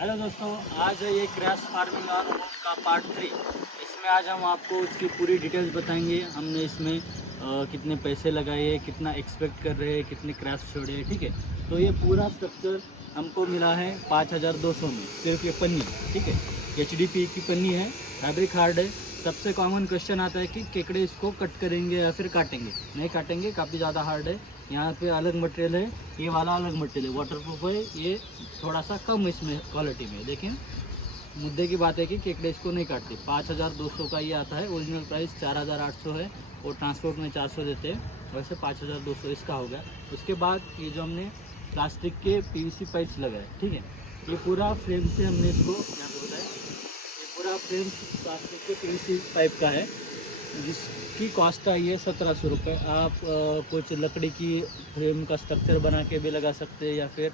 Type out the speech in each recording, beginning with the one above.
Hello दोस्तों, आज है ये क्रैश फार्मिंग और होम का पार्ट 3। इसमें आज हम आपको उसकी पूरी डिटेल्स बताएंगे। हमने इसमें कितने पैसे लगाए, कितना एक्सपेक्ट कर रहे हैं, कितने क्रैश छोड़े हैं। ठीक है, तो ये पूरा स्ट्रक्चर हमको मिला है 5200 में, सिर्फ ये पन्नी। ठीक है, HDP की पन्नी है, फैब्रिक हार्ड है। सबसे कॉमन क्वेश्चन आता है कि केकड़े इसको कट करेंगे या फिर काटेंगे। नहीं काटेंगे, काफ़ी ज़्यादा हार्ड है। यहाँ पे अलग मटेरियल है, ये वाला अलग मटेरियल है, वाटरप्रूफ है। ये थोड़ा सा कम इसमें क्वालिटी में, लेकिन मुद्दे की बात है कि केकड़े इसको नहीं काटते। 5200 का ये आता है। ओरिजिनल प्राइस 4800 है और ट्रांसपोर्ट में 400 देते हैं। वैसे 5200 इसका हो गया। उसके बाद ये जो हमने प्लास्टिक के PVC पाइप्स लगाए, ठीक है, ये पूरा फ्रेम से हमने इसको यहाँ पे बताया, ये पूरा फ्रेम प्लास्टिक के PVC पाइप का है, जिसकी कॉस्ट आई है 1700 रुपये। आप कुछ लकड़ी की फ्रेम का स्ट्रक्चर बना के भी लगा सकते हैं या फिर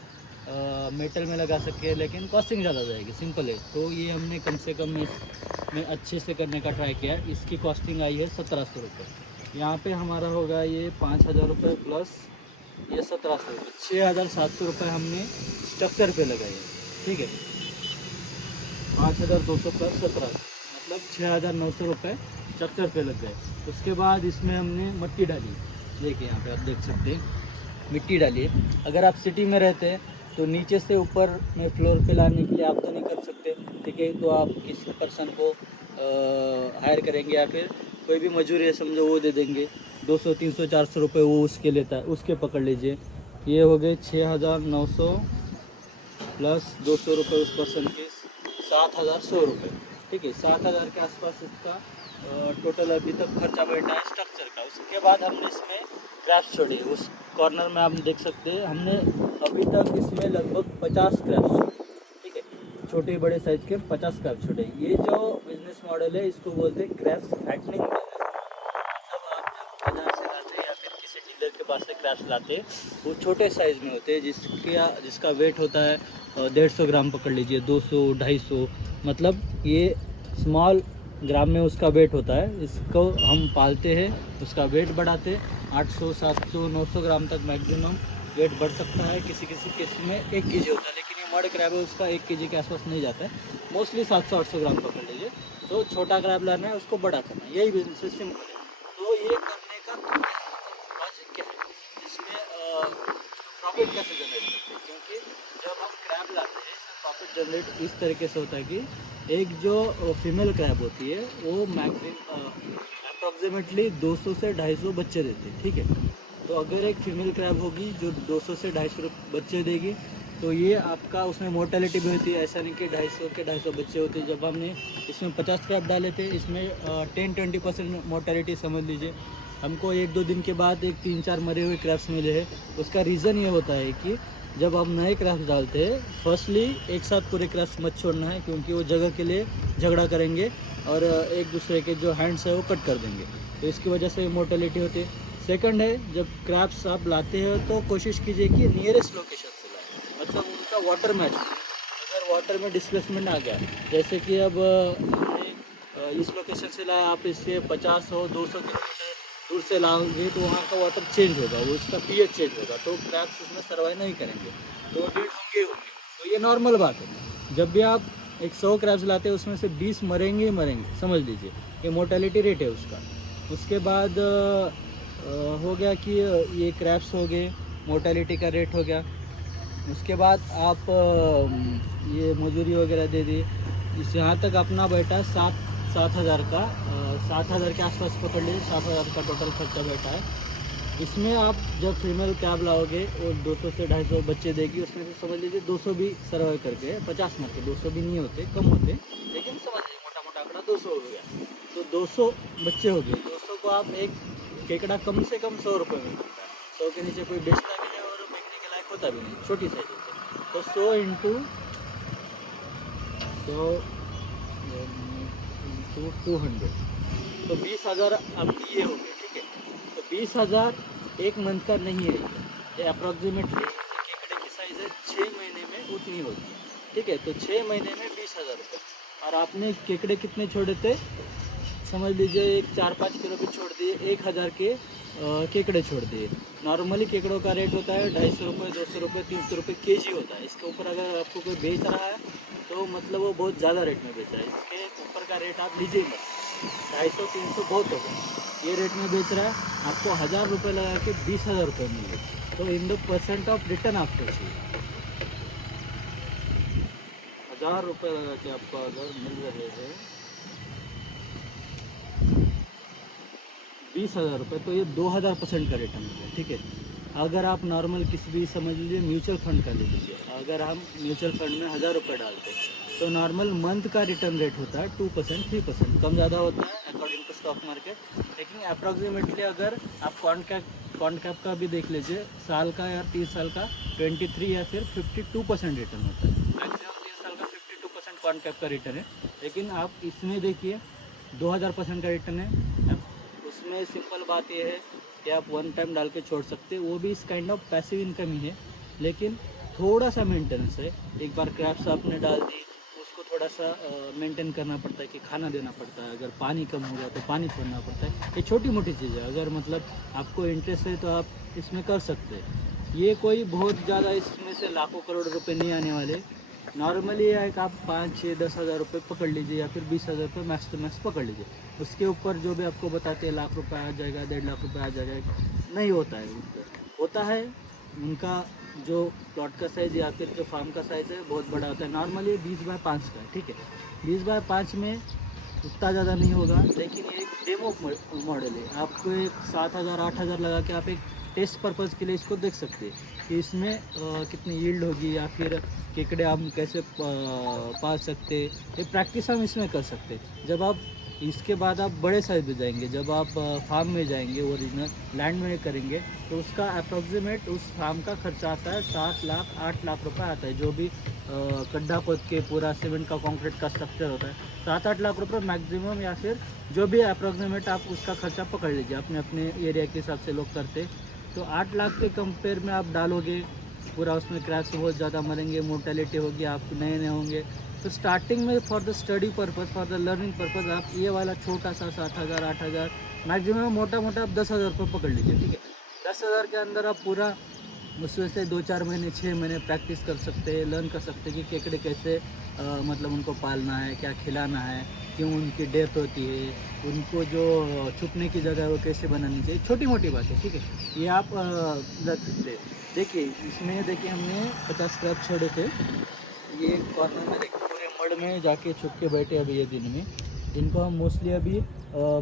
मेटल में लगा सकते हैं, लेकिन कॉस्टिंग ज़्यादा हो जाएगी। सिंपल है, तो ये हमने कम से कम इसमें अच्छे से करने का ट्राई किया। इसकी कॉस्टिंग आई है 1700 रुपये। यहाँ पे हमारा होगा ये 5000 रुपये प्लस ये 1700 रुपये, 6700 रुपये हमने स्ट्रक्चर पे लगाए हैं। ठीक है, 5200 प्लस 1700 मतलब 6900 रुपये स्ट्रक्चर पे लग गए। उसके बाद इसमें हमने मिट्टी डाली। देखिए यहाँ पे आप देख सकते हैं, मिट्टी डाली है। अगर आप सिटी में रहते हैं तो नीचे से ऊपर में फ्लोर पे लाने के लिए आप तो नहीं कर सकते, ठीक है, तो आप किसी पर्सन को हायर करेंगे या फिर कोई भी मजूरी है समझो, वो दे देंगे। 200 300 400 रुपये वो उसके लेता है, उसके पकड़ लीजिए। ये हो गए 6900 प्लस 200 रुपये उस पर्सन के, 7100 रुपये। ठीक है, 7000 के आसपास इसका टोटल अभी तक खर्चा बैठा है स्ट्रक्चर का। उसके बाद हमने इसमें क्रैप्स छोड़ी। उस कॉर्नर में आप देख सकते हैं, हमने अभी तक इसमें लगभग 50 क्रैप्स छोड़े। ठीक है, छोटे बड़े साइज के 50 क्रैप्स छोड़े। ये जो बिजनेस मॉडल है इसको बोलते हैं क्रैप्स फैटनिंग बिजनेस। मतलब आप जब बाजार से लाते हैं या फिर किसी डीलर के पास से क्रैप्स लाते हैं, वो छोटे साइज़ में होते हैं, जिसका वेट होता है 150 ग्राम पकड़ लीजिए, 200 250, मतलब ये स्मॉल ग्राम में उसका वेट होता है। इसको हम पालते हैं, उसका वेट बढ़ाते हैं 800 700 900 ग्राम तक मैक्सिमम वेट बढ़ सकता है। किसी किसी केस में 1 kg होता है, लेकिन ये मड क्रैब है, उसका 1 kg के आसपास नहीं जाता है। मोस्टली 700 800 ग्राम पकड़ लीजिए। तो छोटा क्रैब लाना है, उसको बड़ा करना है, यही बिजनेस है, सिंपल है। तो ये करने का लॉजिक क्या है, इसमें प्रॉफिट कैसे जनरेट करते हैं, क्योंकि जब हम क्रैब लाते हैं प्रॉफिट जनरेट इस तरीके से होता है कि एक जो फीमेल क्रैब होती है वो अप्रॉक्सीमेटली 200 से 250 बच्चे देते हैं। ठीक है, तो अगर एक फीमेल क्रैब होगी जो 200 से 250 बच्चे देगी, तो ये आपका उसमें मोर्टेलिटी भी होती है। ऐसा नहीं कि 250 बच्चे होते हैं। जब हमने इसमें 50 क्रैब डाले थे, इसमें 10-20% मोर्टेलिटी समझ लीजिए। हमको 1-2 दिन के बाद एक 3-4 मरे हुए क्रैब्स मिले हैं। उसका रीज़न ये होता है कि जब आप नए क्रैब्स डालते हैं, फर्स्टली एक साथ पूरे क्रैब्स मत छोड़ना है, क्योंकि वो जगह के लिए झगड़ा करेंगे और एक दूसरे के जो हैंड्स है वो कट कर देंगे, तो इसकी वजह से मोर्टेलिटी होती है। सेकंड है, जब क्रैब्स आप लाते हैं तो कोशिश कीजिए कि नियरेस्ट लोकेशन से लाएं, मतलब उनका वाटर मैच। अगर वाटर में डिस्प्लेसमेंट आ गया, जैसे कि अब हमने इस लोकेशन से लाया, आप इससे 50 हो 200 किलोमीटर दूर से लाओगे तो वहाँ का वाटर चेंज होगा, वो उसका pH चेंज होगा, तो क्रैब्स उसमें सर्वाइव नहीं करेंगे, तो डेड होंगे होंगे। तो ये नॉर्मल बात है। जब भी आप 100 क्रैब्स लाते हैं उसमें से 20 मरेंगे ही मरेंगे, समझ लीजिए, ये मोर्टेलिटी रेट है उसका। उसके बाद हो गया कि ये क्रैब्स हो गए, मोर्टेलिटी का रेट हो गया। उसके बाद आप ये मजूरी वगैरह दे दी। इस यहाँ तक अपना बैठा 7,000 का, 7,000 के आसपास पकड़ लीजिए, 7,000 का टोटल खर्चा बैठा है। इसमें आप जब फीमेल क्रैब लाओगे और 200 से 250 बच्चे देगी, उसमें से समझ लीजिए 200 भी सर्वाइव करके 50 मर के, 200 भी नहीं होते, कम होते, लेकिन समझ लीजिए मोटा मोटा आंकड़ा 200 हो गया। तो 200 बच्चे हो गए, 200 को आप एक केकड़ा कम से कम 100 रुपये में मिलता है। 100 के नीचे कोई बेचता भी नहीं और बेचने के लायक होता भी नहीं, छोटी साइज होती है। तो 100 इंटू 200, तो 20,000 आपकी ये हो गई। ठीक है, तो 20,000 एक मंथ का नहीं है, ये अप्रॉक्सीमेटली केकड़े की साइज़ है 6 महीने में उतनी होती है। ठीक है, तो 6 महीने में 20,000 रुपये। और आपने केकड़े कितने छोड़े थे, समझ लीजिए एक 4-5 किलो भी छोड़ दिए, 1,000 के केकड़े छोड़ दिए। नॉर्मली केकड़ों का रेट होता है 250 रुपये, 200 रुपये, 300 रुपये केजी होता है। इसके ऊपर अगर आपको कोई बेच रहा है तो मतलब वो बहुत ज़्यादा रेट में बेच रहा है। इसके ऊपर का रेट आप लीजिए मत, 250 300 बहुत हो गया। ये रेट में बेच रहा है, आपको 1000 रुपये लगा के 20,000 रुपये मिले, तो in the percent of return आप सोचिए। 1000 रुपये लगा के आपको अगर मिल रहे हैं 20,000 रुपये, तो ये 2000% का रिटर्न है, ठीक है। अगर आप नॉर्मल किसी भी समझ लीजिए म्यूचुअल फंड का ले लीजिए, अगर हम म्यूचुअल फंड में 1000 रुपये डालते हैं तो नॉर्मल मंथ का रिटर्न रेट होता है 2%, 3%, कम ज़्यादा होता है अकॉर्डिंग टू स्टॉक मार्केट। लेकिन अप्रॉक्सीमेटली अगर आप कॉन्कैप का भी देख लीजिए, साल का या 30 साल का 23 या फिर 52% रिटर्न होता है। मैक्सिमम 30 साल का 52% कॉन्कैप का रिटर्न है। लेकिन आप इसमें देखिए 2000% का रिटर्न है। उसमें सिंपल बात यह है कि आप वन टाइम डाल के छोड़ सकते हैं, वो भी इस काइंड ऑफ पैसिव इनकम ही है, लेकिन थोड़ा सा मेंटेनेंस है। एक बार क्रैप्स आपने डाल दी, उसको थोड़ा सा मेंटेन करना पड़ता है कि खाना देना पड़ता है, अगर पानी कम हो गया तो पानी छोड़ना पड़ता है। ये छोटी मोटी चीज़ है, अगर मतलब आपको इंटरेस्ट है तो आप इसमें कर सकते हैं। ये कोई बहुत ज़्यादा इसमें से लाखों करोड़ रुपए नहीं आने वाले। नॉर्मली एक आप 5, 6, 10,000 रुपये पकड़ लीजिए या फिर 20,000 रुपये मैक्स टू मैक्स पकड़ लीजिए। उसके ऊपर जो भी आपको बताते हैं लाख रुपए आ जाएगा, 1.5 लाख रुपए आ जाएगा, नहीं होता है। होता है उनका जो प्लॉट का साइज़ या फिर जो फार्म का साइज़ है बहुत बड़ा होता है। नॉर्मली 20x5 का है, ठीक है। 20x5 में उतना ज़्यादा नहीं होगा, लेकिन एक डेमो मॉडल है। आपको एक 7,000 8,000 लगा के आप एक टेस्ट पर्पज़ के लिए इसको देख सकते हैं कि इसमें कितनी यील्ड होगी या फिर केकड़े हम कैसे पाल सकते। ये प्रैक्टिस हम इसमें कर सकते। जब आप इसके बाद आप बड़े साइज में जाएंगे, जब आप फार्म में जाएंगे, ओरिजिनल लैंड में करेंगे, तो उसका अप्रॉक्सीमेट उस फार्म का खर्चा आता है 7 लाख 8 लाख रुपए आता है। जो भी गड्ढा खोद के पूरा सीमेंट का कंक्रीट का स्ट्रक्चर होता है, 7-8 लाख रुपए मैक्सिमम, या फिर जो भी अप्रॉक्सीमेट आप उसका खर्चा पकड़ लीजिए। अपने अपने एरिया के हिसाब से लोग करते, तो 8 लाख के कंपेयर में आप डालोगे पूरा, उसमें क्रैप्स बहुत ज़्यादा मरेंगे, मोर्टेलिटी होगी, आप नए नए होंगे। तो स्टार्टिंग में for the study purpose, for the learning purpose आप ये वाला छोटा सा 7,000 8,000, मैक्सिमम मोटा मोटा आप 10,000 रुपये पकड़ लीजिए, ठीक है। 10,000 के अंदर आप पूरा उसमें से 2-4 महीने 6 महीने प्रैक्टिस कर सकते हैं, लर्न कर सकते हैं कि केकड़े कैसे मतलब उनको पालना है, क्या खिलाना है, क्यों उनकी डेथ होती है, उनको जो छुपने की जगह है वो कैसे बनानी चाहिए, छोटी मोटी बातें, ठीक है। ये आप रख सकते हैं। देखिए इसमें देखिए हमने 50 क्रैप छोड़े थे, ये कॉर्नर में देखिए पूरे मड में जाके छुप के बैठे अभी ये दिन में। इनको हम मोस्टली अभी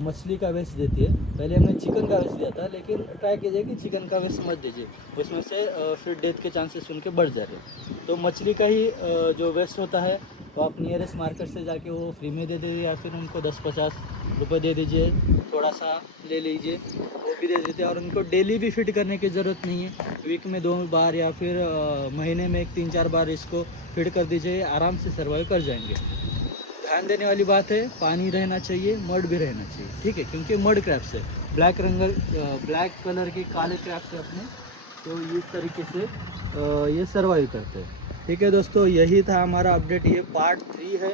मछली का वेस्ट देती है। पहले हमने चिकन का वेस्ट दिया था, लेकिन ट्राई कीजिए कि चिकन का वेस्ट मत दीजिए, उसमें से फिर डेथ के चांसेस उनके बढ़ जाते हैं। तो मछली का ही जो वेस्ट होता है वो आप नियरेस्ट मार्केट से जाके वो फ्री में दे दीजिए, या फिर उनको 10-50 रुपये दे दीजिए, थोड़ा सा ले लीजिए, वो भी दे देते हैं। और उनको डेली भी फिट करने की ज़रूरत नहीं है, वीक में 2 बार या फिर महीने में 3-4 बार इसको फिट कर दीजिए, आराम से सर्वाइव कर जाएंगे। ध्यान देने वाली बात है, पानी रहना चाहिए, मड भी रहना चाहिए, ठीक है, क्योंकि मड क्रैप्स है, ब्लैक कलर के काले क्रैप्स है अपने, तो इस तरीके से ये सर्वाइव करते हैं। ठीक है दोस्तों, यही था हमारा अपडेट। ये पार्ट 3 है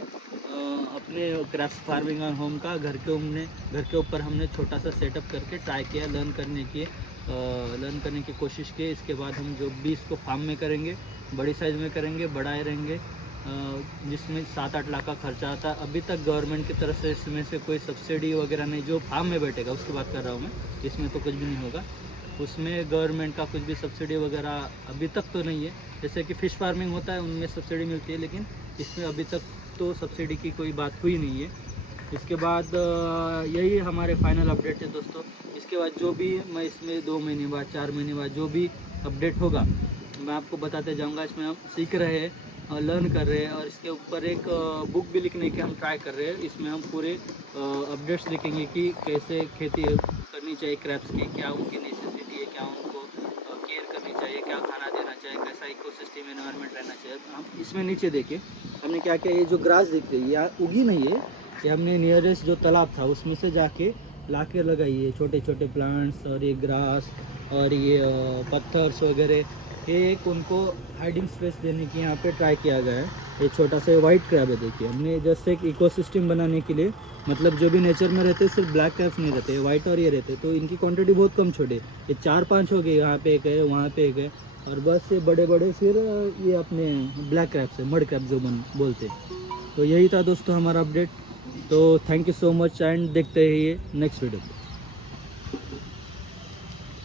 अपने क्रैप्स फार्मिंग एंड होम का। घर के ऊपर हमने छोटा सा सेटअप करके ट्राई किया, लर्न करने की कोशिश की। इसके बाद हम जो भी इसको फार्म में करेंगे, बड़ी साइज़ में करेंगे, बढ़ाए रहेंगे, जिसमें 7-8 लाख का खर्चा आता है। अभी तक गवर्नमेंट की तरफ से इसमें से कोई सब्सिडी वगैरह नहीं, जो फार्म में बैठेगा उसकी बात कर रहा हूँ मैं, इसमें तो कुछ भी नहीं होगा। उसमें गवर्नमेंट का कुछ भी सब्सिडी वगैरह अभी तक तो नहीं है। जैसे कि फ़िश फार्मिंग होता है उनमें सब्सिडी मिलती है, लेकिन इसमें अभी तक तो सब्सिडी की कोई बात हुई नहीं है। इसके बाद यही हमारे फाइनल अपडेट है दोस्तों। इसके बाद जो भी मैं इसमें 2 महीने बाद 4 महीने बाद जो भी अपडेट होगा मैं आपको बताते जाऊंगा। इसमें हम सीख रहे हैं और लर्न कर रहे हैं, और इसके ऊपर एक बुक भी लिखने के हम ट्राई कर रहे हैं। इसमें हम पूरे अपडेट्स लिखेंगे कि कैसे खेती करनी चाहिए क्रैप्स की, क्या उनकी नेसेसिटी है, क्या उनको केयर करनी चाहिए, क्या खाना देना चाहिए, कैसा इकोसिस्टम एनवायरनमेंट रहना चाहिए। हम इसमें नीचे देखिए हमने क्या किया, ये जो ग्रास दिख रही है या उगी नहीं है, ये हमने नियरेस्ट जो तालाब था उसमें से जाके ला के लगाई है, छोटे छोटे प्लांट्स और ये ग्रास और ये पत्थर्स वगैरह, ये एक उनको हाइडिंग स्पेस देने की यहाँ पे ट्राई किया गया है। ये छोटा सा वाइट क्रैब है, देखिए हमने जस्ट एक इकोसिस्टम बनाने के लिए मतलब जो भी नेचर में रहते हैं सिर्फ ब्लैक क्रैब्स नहीं रहते, वाइट और ये रहते, तो इनकी क्वांटिटी बहुत कम छोटे, ये 4-5 हो गए, यहाँ पे एक है, वहाँ पे एक है, और बस ये बड़े बड़े फिर ये अपने ब्लैक क्रैब्स है, मड क्रैब जो बोलते हैं। तो यही था दोस्तों हमारा अपडेट। तो thank you so much and देखते हैं ये नेक्स्ट वीडियो।